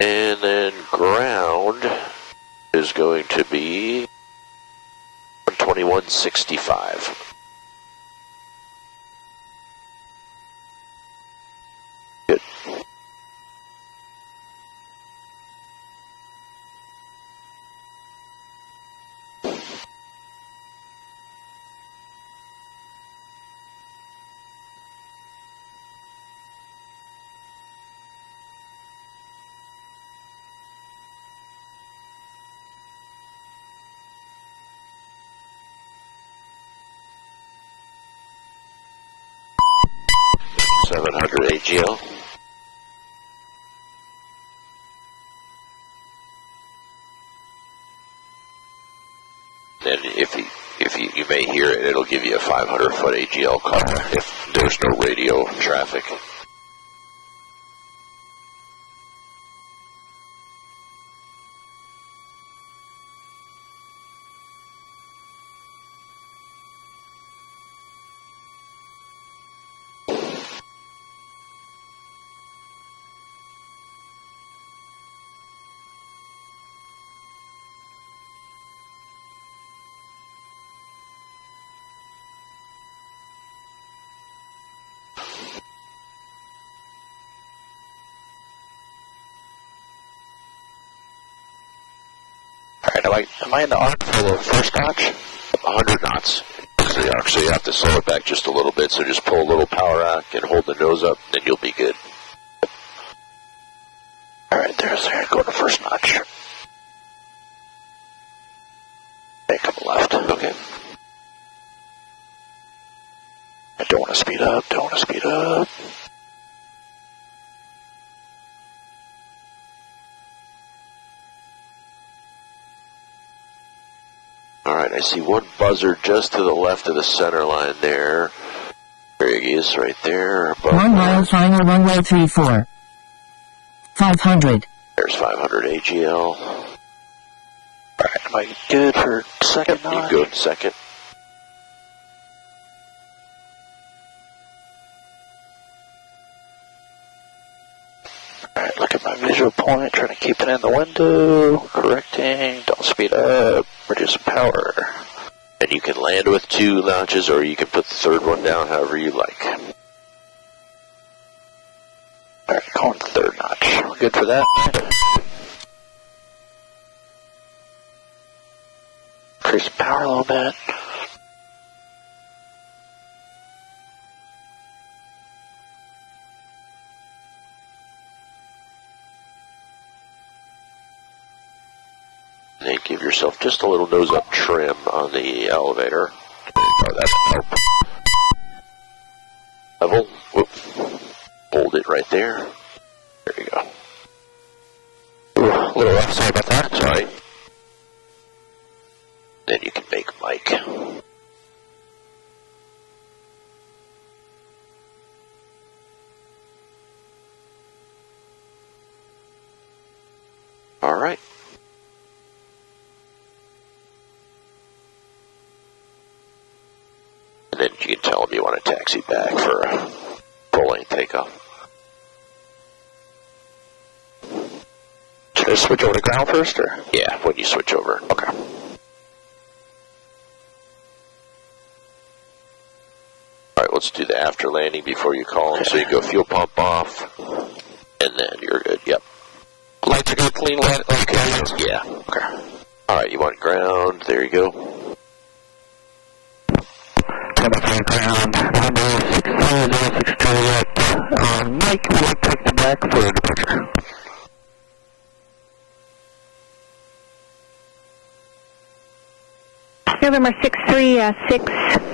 And then ground is going to be 121.65. Good. AGL. Then if you may hear it, it'll give you a 500-foot AGL call if there's no radio traffic. Am I in the arc for the first notch? 100 knots is the arc, so you have to slow it back just a little bit. So just pull a little power out and hold the nose up, then you'll be good. All right, there's there. Go to first notch. Okay, come left. Okay. I don't want to speed up. Don't want to speed up. Alright, I see one buzzer just to the left of the center line there. There he is, right there. 1 mile final runway 34. 500. There's 500 AGL. Alright, am I good for second notch? You go second. Alright, look at my visual point, trying to keep it in the window, correcting, don't speed up, reduce power. And you can land with 2 notches, or you can put the third one down however you like. Alright, going to the third notch. We're good for that. Increase power a little bit. And then give yourself just a little nose up trim on the elevator. There you go, that'll help. Level, whoop. Hold it right there. There you go. Ooh, a little rough, sorry about that. That's alright. Then you can make Mike. Alright. And then you can tell them you want a taxi back for a full-lane takeoff. Should I switch over to ground first, or? Yeah, when you switch over. Okay. Alright, let's do the after landing before you call them. Okay. So you go fuel pump off, and then you're good. Yep. Lights are good, clean land. Okay. Yeah. Okay. Alright, you want ground. There you go. Ground. Number 63062 at Mike, we'll take the back for the departure. November 636